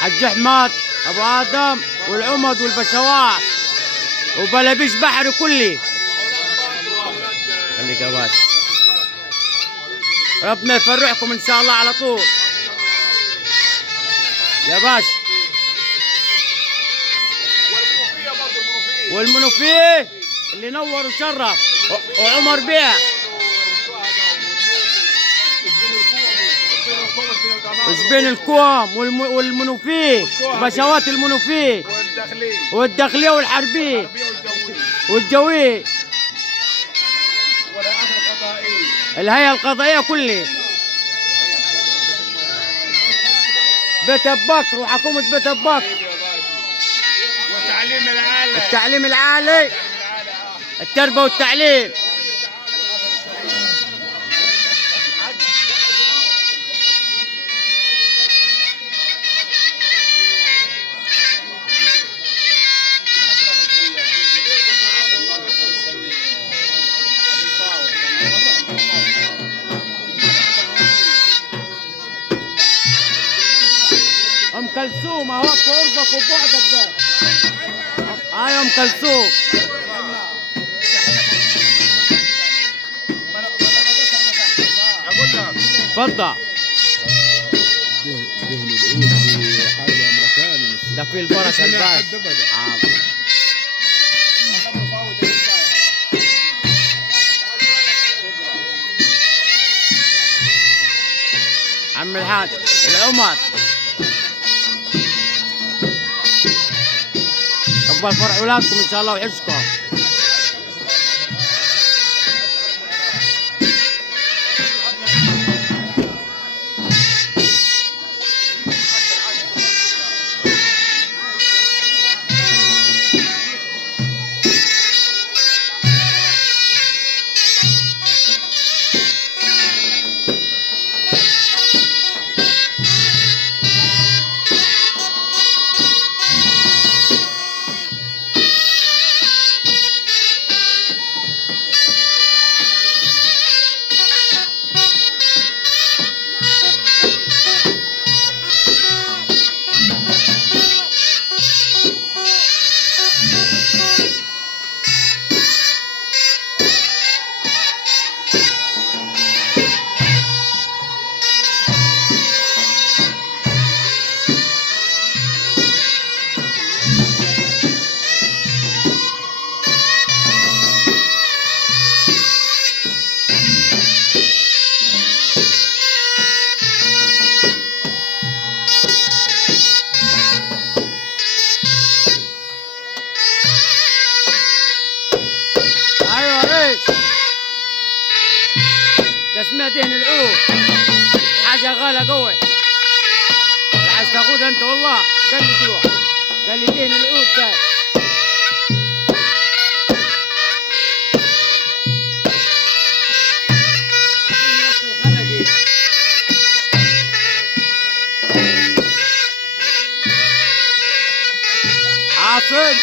حج احمد ابو ادم والعمد والبشوات وبلابيش بحري كلي. خليك يا باشا، ربنا يفرحكم ان شاء الله على طول يا باشا. والمنوفيه اللي نور وشرف وعمر بيه وشبين الكوم والمنوفيه وبشوات المنوفيه والداخليه والحربيه والجويه الهيئه القضائيه كلها، بيت بكر وحكومه بيت بكر التعليم العالي التربيه والتعليم. ام كلثوم اهو في قربك وبعدك ده. ايوه ام كلثوم. اتفضل. دهن العود في حاجه امريكاني ده في البركه الباس. عم الحاج العمر اكبر فرع ولادكم ان شاء الله ويحشكم. ده اسمها دهن العود، حاجة غالية قوي. عايز تاخدها انت والله؟ قال لي تروح، قال لي دهن العود ده. عاصم